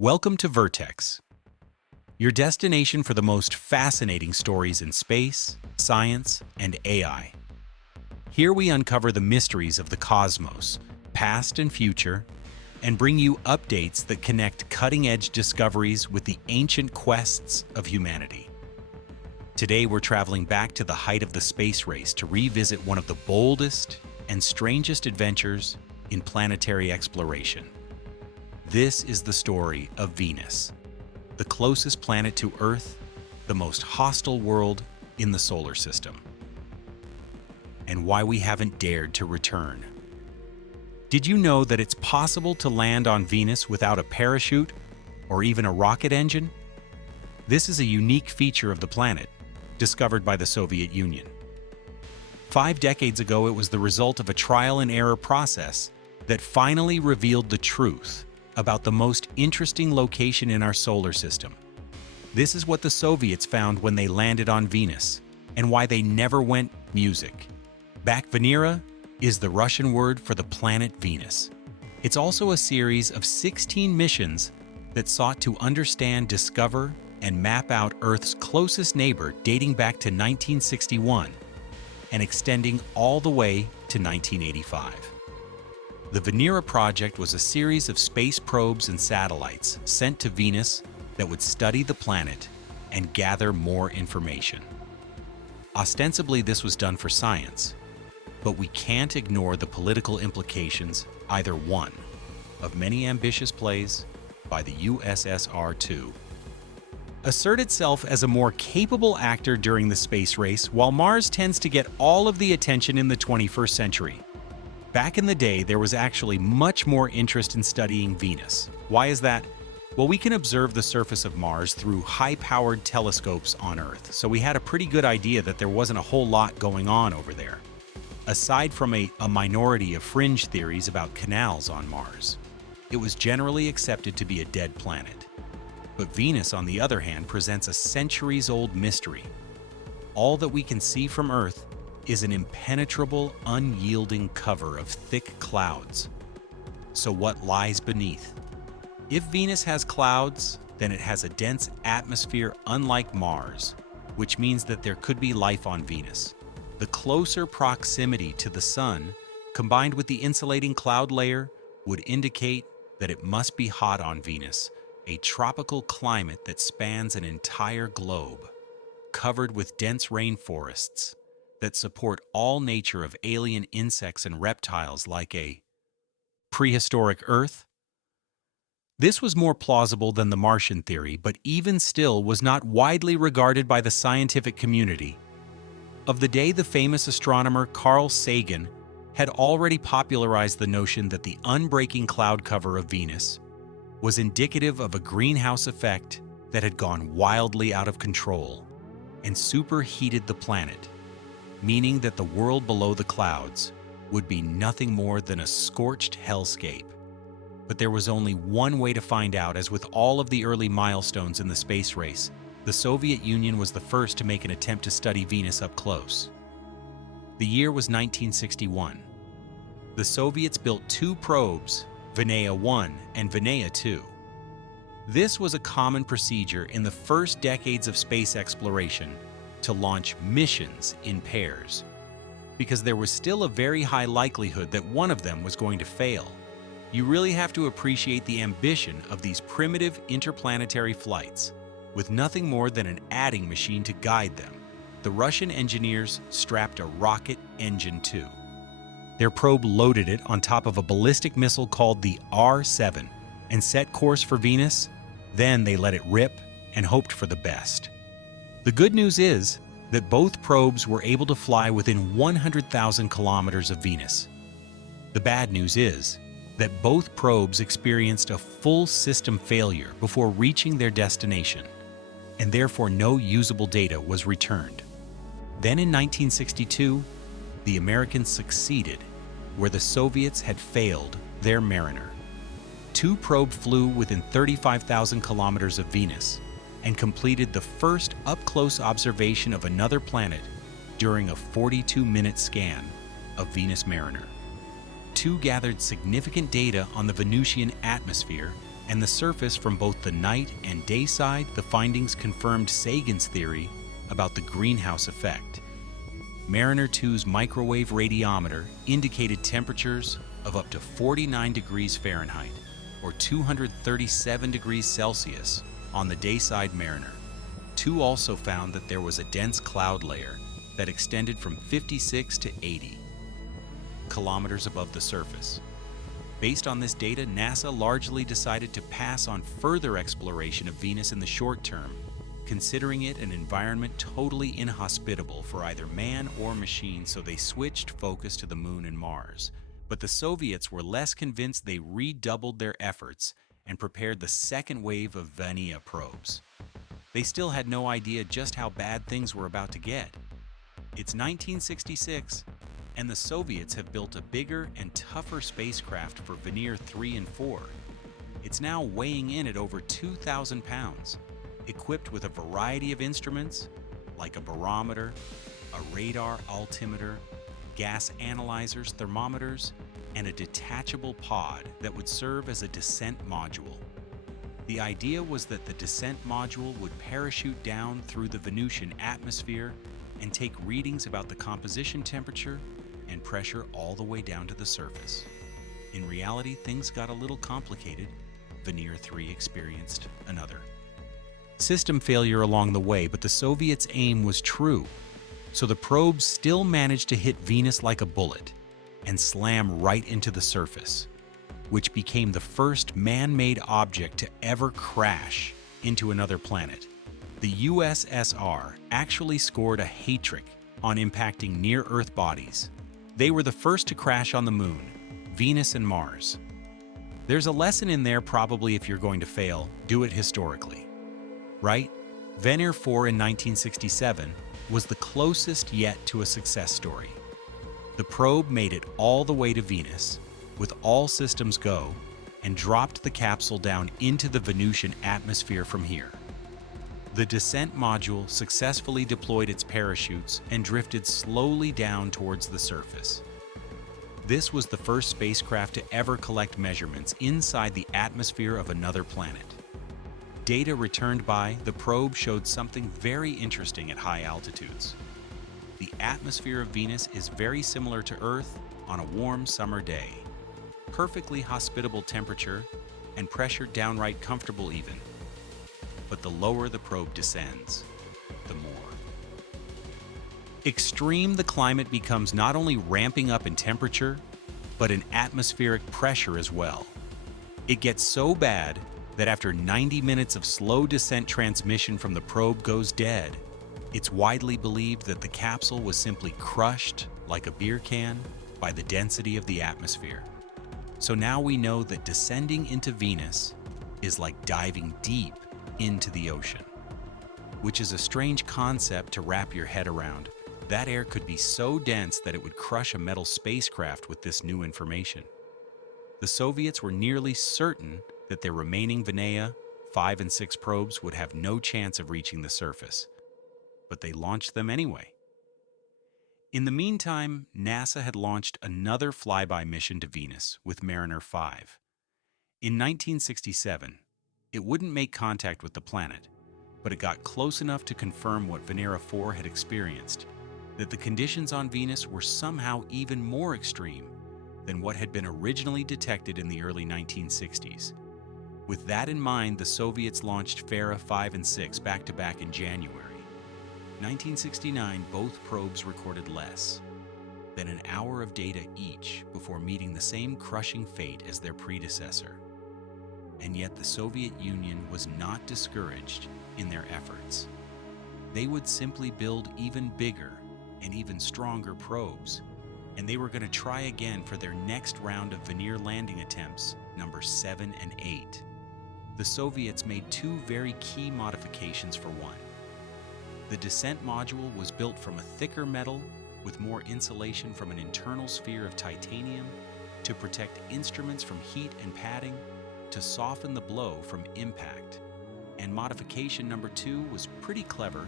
Welcome to VERTEX, your destination for the most fascinating stories in space, science, and AI. Here we uncover the mysteries of the cosmos, past and future, and bring you updates that connect cutting-edge discoveries with the ancient quests of humanity. Today we're traveling back to the height of the space race to revisit one of the boldest and strangest adventures in planetary exploration. This is the story of Venus, the closest planet to Earth, the most hostile world in the solar system, and why we haven't dared to return. Did you know that it's possible to land on Venus without a parachute or even a rocket engine? This is a unique feature of the planet, discovered by the Soviet Union. 5 decades ago, it was the result of a trial-and-error process that finally revealed the truth about the most interesting location in our solar system. This is what the Soviets found when they landed on Venus, and why they never went music. Venera is the Russian word for the planet Venus. It's also a series of 16 missions that sought to understand, discover, and map out Earth's closest neighbor, dating back to 1961 and extending all the way to 1985. The Venera project was a series of space probes and satellites sent to Venus that would study the planet and gather more information. Ostensibly, this was done for science, but we can't ignore the political implications, either one, of many ambitious plays by the USSR to assert itself as a more capable actor during the space race, while Mars tends to get all of the attention in the 21st century. Back in the day, there was actually much more interest in studying Venus. Why is that? Well, we can observe the surface of Mars through high-powered telescopes on Earth, so we had a pretty good idea that there wasn't a whole lot going on over there, aside from a minority of fringe theories about canals on Mars. It was generally accepted to be a dead planet. But Venus, on the other hand, presents a centuries-old mystery. All that we can see from Earth is an impenetrable, unyielding cover of thick clouds. So what lies beneath? If Venus has clouds, then it has a dense atmosphere unlike Mars, which means that there could be life on Venus. The closer proximity to the Sun, combined with the insulating cloud layer, would indicate that it must be hot on Venus, a tropical climate that spans an entire globe, covered with dense rainforests that support all nature of alien insects and reptiles like a prehistoric Earth. This was more plausible than the Martian theory, but even still was not widely regarded by the scientific community. Of the day, the famous astronomer Carl Sagan had already popularized the notion that the unbreaking cloud cover of Venus was indicative of a greenhouse effect that had gone wildly out of control and superheated the planet, meaning that the world below the clouds would be nothing more than a scorched hellscape. But there was only one way to find out. As with all of the early milestones in the space race, the Soviet Union was the first to make an attempt to study Venus up close. The year was 1961. The Soviets built 2 probes, Venera 1 and Venera 2. This was a common procedure in the first decades of space exploration to launch missions in pairs, because there was still a very high likelihood that one of them was going to fail. You really have to appreciate the ambition of these primitive interplanetary flights, with nothing more than an adding machine to guide them. The Russian engineers strapped a rocket engine too. Their probe loaded it on top of a ballistic missile called the R-7 and set course for Venus. Then they let it rip and hoped for the best. The good news is that both probes were able to fly within 100,000 kilometers of Venus. The bad news is that both probes experienced a full system failure before reaching their destination, and therefore no usable data was returned. Then in 1962, the Americans succeeded where the Soviets had failed their Mariner. 2 probes flew within 35,000 kilometers of Venus and completed the first up-close observation of another planet during a 42-minute scan of Venus Mariner. 2 gathered significant data on the Venusian atmosphere and the surface from both the night and day side, the findings confirmed Sagan's theory about the greenhouse effect. Mariner 2's microwave radiometer indicated temperatures of up to 49 degrees Fahrenheit, or 237 degrees Celsius, on the dayside Mariner. 2 also found that there was a dense cloud layer that extended from 56 to 80 kilometers above the surface. Based on this data, NASA largely decided to pass on further exploration of Venus in the short term, considering it an environment totally inhospitable for either man or machine, so they switched focus to the Moon and Mars. But the Soviets were less convinced. They redoubled their efforts and prepared the second wave of Venera probes. They still had no idea just how bad things were about to get. It's 1966, and the Soviets have built a bigger and tougher spacecraft for Venera 3 and 4. It's now weighing in at over 2,000 pounds, equipped with a variety of instruments like a barometer, a radar altimeter, gas analyzers, thermometers, and a detachable pod that would serve as a descent module. The idea was that the descent module would parachute down through the Venusian atmosphere and take readings about the composition temperature and pressure all the way down to the surface. In reality, things got a little complicated. Venera 3 experienced another system failure along the way, but the Soviets' aim was true. So the probes still managed to hit Venus like a bullet and slam right into the surface, which became the first man-made object to ever crash into another planet. The USSR actually scored a hat-trick on impacting near-Earth bodies. They were the first to crash on the Moon, Venus, and Mars. There's a lesson in there probably. If you're going to fail, do it historically. Right? Venera 4 in 1967 was the closest yet to a success story. The probe made it all the way to Venus, with all systems go, and dropped the capsule down into the Venusian atmosphere from here. The descent module successfully deployed its parachutes and drifted slowly down towards the surface. This was the first spacecraft to ever collect measurements inside the atmosphere of another planet. Data returned by the probe showed something very interesting at high altitudes. The atmosphere of Venus is very similar to Earth on a warm summer day. Perfectly hospitable temperature and pressure downright comfortable even. But the lower the probe descends, the more extreme the climate becomes, not only ramping up in temperature, but in atmospheric pressure as well. It gets so bad that after 90 minutes of slow descent, transmission from the probe goes dead. It's widely believed that the capsule was simply crushed like a beer can by the density of the atmosphere. So now we know that descending into Venus is like diving deep into the ocean, which is a strange concept to wrap your head around. That air could be so dense that it would crush a metal spacecraft with this new information. The Soviets were nearly certain that their remaining Venera 5 and 6 probes would have no chance of reaching the surface, but they launched them anyway. In the meantime, NASA had launched another flyby mission to Venus with Mariner 5. In 1967, it wouldn't make contact with the planet, but it got close enough to confirm what Venera 4 had experienced, that the conditions on Venus were somehow even more extreme than what had been originally detected in the early 1960s. With that in mind, the Soviets launched Venera 5 and 6 back-to-back in January. 1969, both probes recorded less than an hour of data each before meeting the same crushing fate as their predecessor. And yet the Soviet Union was not discouraged in their efforts. They would simply build even bigger and even stronger probes, and they were going to try again for their next round of Venera landing attempts, number 7 and 8. The Soviets made 2 very key modifications for one. The descent module was built from a thicker metal with more insulation from an internal sphere of titanium to protect instruments from heat and padding, to soften the blow from impact. And modification number 2 was pretty clever.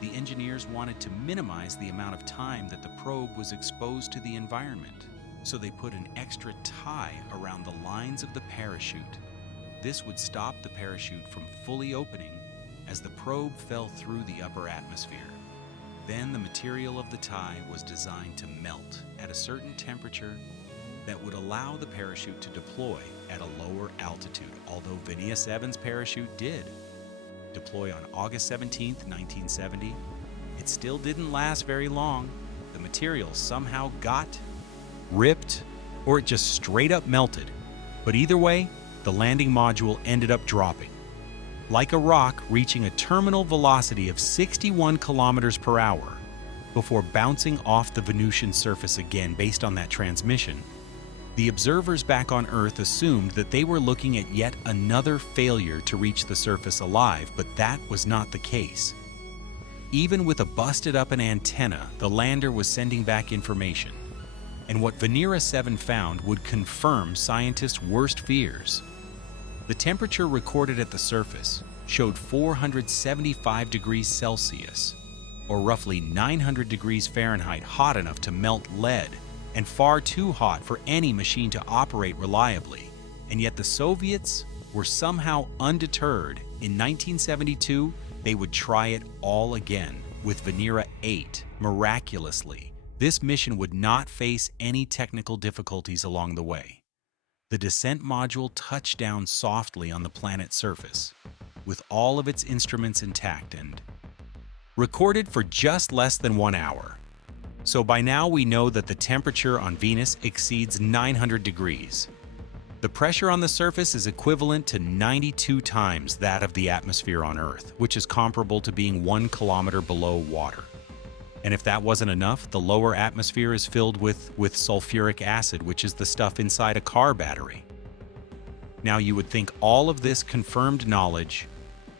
The engineers wanted to minimize the amount of time that the probe was exposed to the environment, so they put an extra tie around the lines of the parachute. This would stop the parachute from fully opening as the probe fell through the upper atmosphere. Then the material of the tie was designed to melt at a certain temperature that would allow the parachute to deploy at a lower altitude, although Venera 7's parachute did deploy on August 17, 1970. It still didn't last very long. The material somehow got ripped, or it just straight up melted. But either way, the landing module ended up dropping, like a rock, reaching a terminal velocity of 61 kilometers per hour before bouncing off the Venusian surface again based on that transmission. The observers back on Earth assumed that they were looking at yet another failure to reach the surface alive, but that was not the case. Even with a busted-up antenna, the lander was sending back information. And what Venera 7 found would confirm scientists' worst fears. The temperature recorded at the surface showed 475 degrees Celsius, or roughly 900 degrees Fahrenheit, hot enough to melt lead, and far too hot for any machine to operate reliably. And yet the Soviets were somehow undeterred. In 1972, they would try it all again with Venera 8. Miraculously, this mission would not face any technical difficulties along the way. The descent module touched down softly on the planet's surface, with all of its instruments intact, and recorded for just less than 1 hour. So by now we know that the temperature on Venus exceeds 900 degrees. The pressure on the surface is equivalent to 92 times that of the atmosphere on Earth, which is comparable to being 1 kilometer below water. And if that wasn't enough, the lower atmosphere is filled with sulfuric acid, which is the stuff inside a car battery. Now you would think all of this confirmed knowledge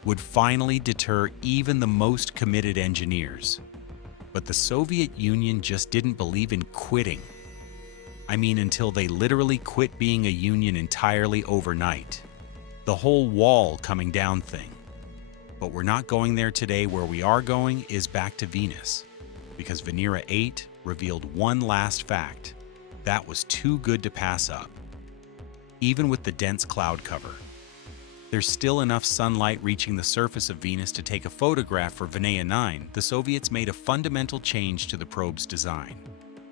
would finally deter even the most committed engineers. But the Soviet Union just didn't believe in quitting. I mean, until they literally quit being a union entirely overnight. The whole wall coming down thing. But we're not going there today. Where we are going is back to Venus, because Venera 8 revealed one last fact that was too good to pass up. Even with the dense cloud cover, there's still enough sunlight reaching the surface of Venus to take a photograph for Venera 9. The Soviets made a fundamental change to the probe's design.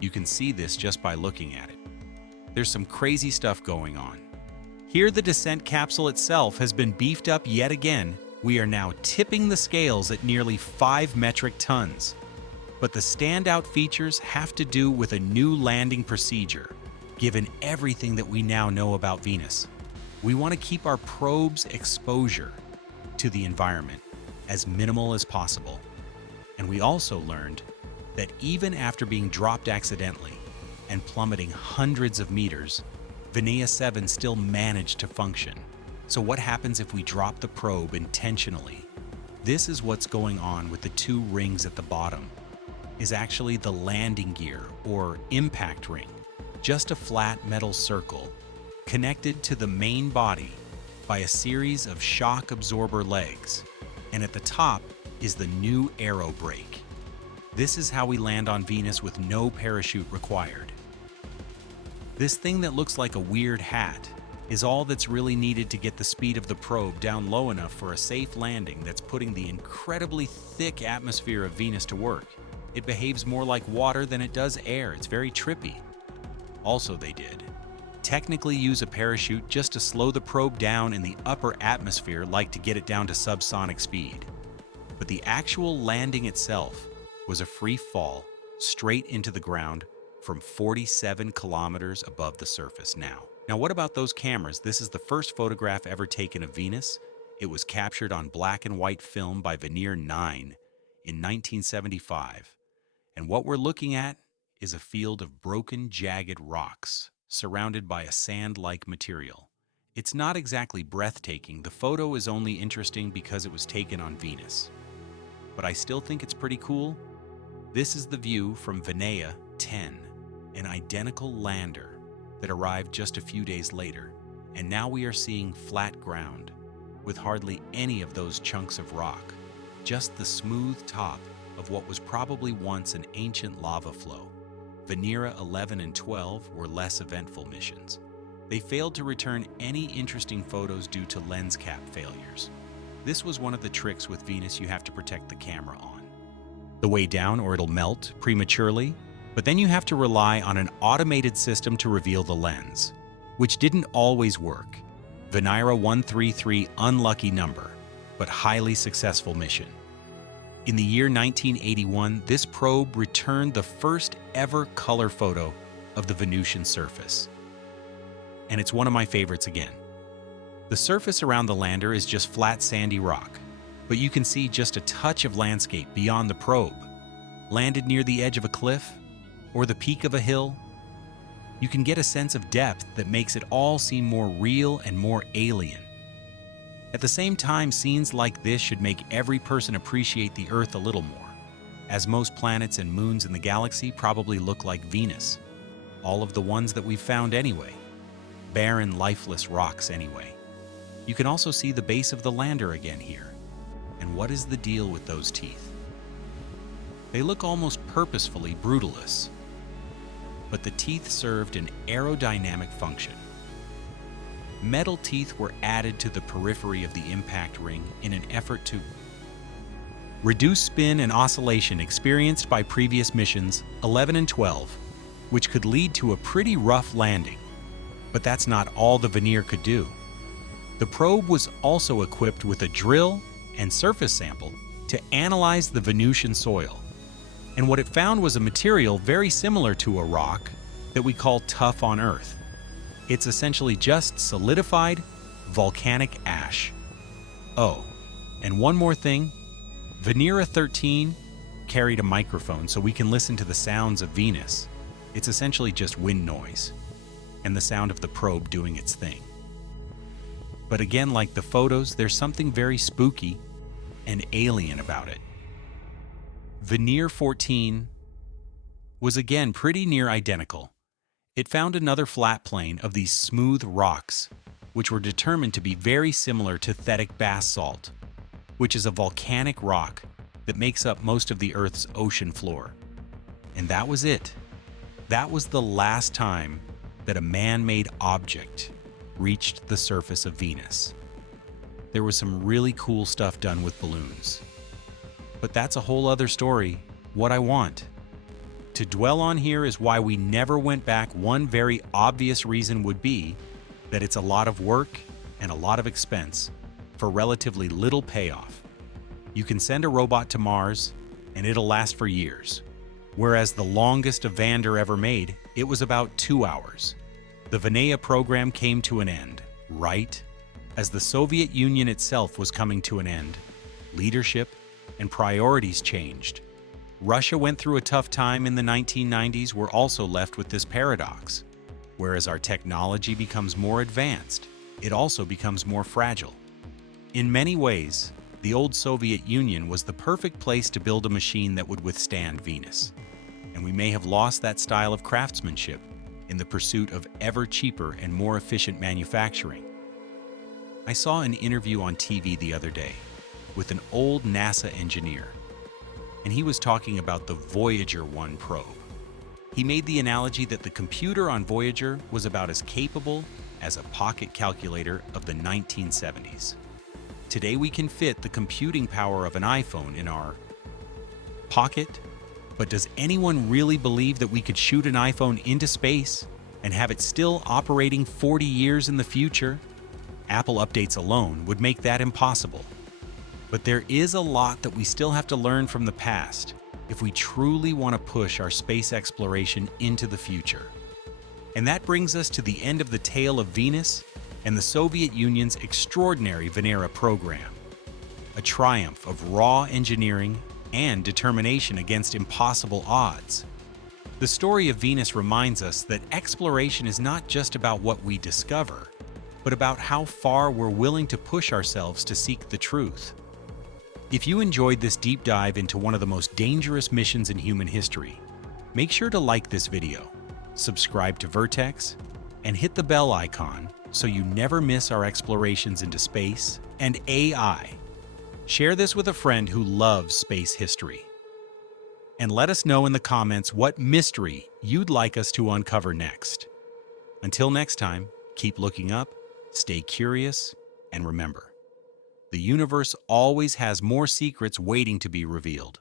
You can see this just by looking at it. There's some crazy stuff going on. Here, the descent capsule itself has been beefed up yet again. We are now tipping the scales at nearly 5 metric tons. But the standout features have to do with a new landing procedure, given everything that we now know about Venus. We want to keep our probe's exposure to the environment as minimal as possible. And we also learned that even after being dropped accidentally and plummeting hundreds of meters, Venera 7 still managed to function. So what happens if we drop the probe intentionally? This is what's going on with the 2 rings at the bottom. Is actually the landing gear, or impact ring, just a flat metal circle connected to the main body by a series of shock absorber legs, and at the top is the new aero brake. This is how we land on Venus with no parachute required. This thing that looks like a weird hat is all that's really needed to get the speed of the probe down low enough for a safe landing that's putting the incredibly thick atmosphere of Venus to work. It behaves more like water than it does air. It's very trippy. Also, they did technically use a parachute just to slow the probe down in the upper atmosphere, like to get it down to subsonic speed. But the actual landing itself was a free fall straight into the ground from 47 kilometers above the surface now. Now, what about those cameras? This is the first photograph ever taken of Venus. It was captured on black and white film by Venera 9 in 1975. And what we're looking at is a field of broken, jagged rocks surrounded by a sand-like material. It's not exactly breathtaking. The photo is only interesting because it was taken on Venus. But I still think it's pretty cool. This is the view from Venera 10, an identical lander that arrived just a few days later. And now we are seeing flat ground with hardly any of those chunks of rock, just the smooth top of what was probably once an ancient lava flow. Venera 11 and 12 were less eventful missions. They failed to return any interesting photos due to lens cap failures. This was one of the tricks with Venus you have to protect the camera on. The way down or it'll melt prematurely, but then you have to rely on an automated system to reveal the lens, which didn't always work. Venera 133 unlucky number, but highly successful mission. In the year 1981, this probe returned the first ever color photo of the Venusian surface. And it's one of my favorites again. The surface around the lander is just flat sandy rock, but you can see just a touch of landscape beyond the probe. Landed near the edge of a cliff or the peak of a hill, you can get a sense of depth that makes it all seem more real and more alien. At the same time, scenes like this should make every person appreciate the Earth a little more, as most planets and moons in the galaxy probably look like Venus. All of the ones that we've found anyway. Barren, lifeless rocks anyway. You can also see the base of the lander again here. And what is the deal with those teeth? They look almost purposefully brutalist, but the teeth served an aerodynamic function. Metal teeth were added to the periphery of the impact ring in an effort to reduce spin and oscillation experienced by previous missions 11 and 12, which could lead to a pretty rough landing. But that's not all the Venera could do. The probe was also equipped with a drill and surface sample to analyze the Venusian soil. And what it found was a material very similar to a rock that we call tuff on Earth. It's essentially just solidified volcanic ash. Oh, and one more thing. Venera 13 carried a microphone so we can listen to the sounds of Venus. It's essentially just wind noise and the sound of the probe doing its thing. But again, like the photos, there's something very spooky and alien about it. Venera 14 was again pretty near identical. It found another flat plane of these smooth rocks, which were determined to be very similar to thetic basalt, which is a volcanic rock that makes up most of the Earth's ocean floor. And that was it. That was the last time that a man-made object reached the surface of Venus. There was some really cool stuff done with balloons. But that's a whole other story. What I want to dwell on here is why we never went back. One very obvious reason would be that it's a lot of work and a lot of expense for relatively little payoff. You can send a robot to Mars and it'll last for years, whereas the longest Evander ever made, it was about 2 hours. The Venera program came to an end, right as the Soviet Union itself was coming to an end. Leadership and priorities changed. Russia went through a tough time in the 1990s. We're also left with this paradox. Whereas our technology becomes more advanced, it also becomes more fragile. In many ways, the old Soviet Union was the perfect place to build a machine that would withstand Venus. And we may have lost that style of craftsmanship in the pursuit of ever cheaper and more efficient manufacturing. I saw an interview on TV the other day with an old NASA engineer, and he was talking about the Voyager 1 probe. He made the analogy that the computer on Voyager was about as capable as a pocket calculator of the 1970s. Today we can fit the computing power of an iPhone in our pocket, but does anyone really believe that we could shoot an iPhone into space and have it still operating 40 years in the future? Apple updates alone would make that impossible. But there is a lot that we still have to learn from the past if we truly want to push our space exploration into the future. And that brings us to the end of the tale of Venus and the Soviet Union's extraordinary Venera program. A triumph of raw engineering and determination against impossible odds. The story of Venus reminds us that exploration is not just about what we discover, but about how far we're willing to push ourselves to seek the truth. If you enjoyed this deep dive into one of the most dangerous missions in human history, make sure to like this video, subscribe to VERTEX, and hit the bell icon so you never miss our explorations into space and AI. Share this with a friend who loves space history. And let us know in the comments what mystery you'd like us to uncover next. Until next time, Keep looking up, stay curious, and remember, the universe always has more secrets waiting to be revealed.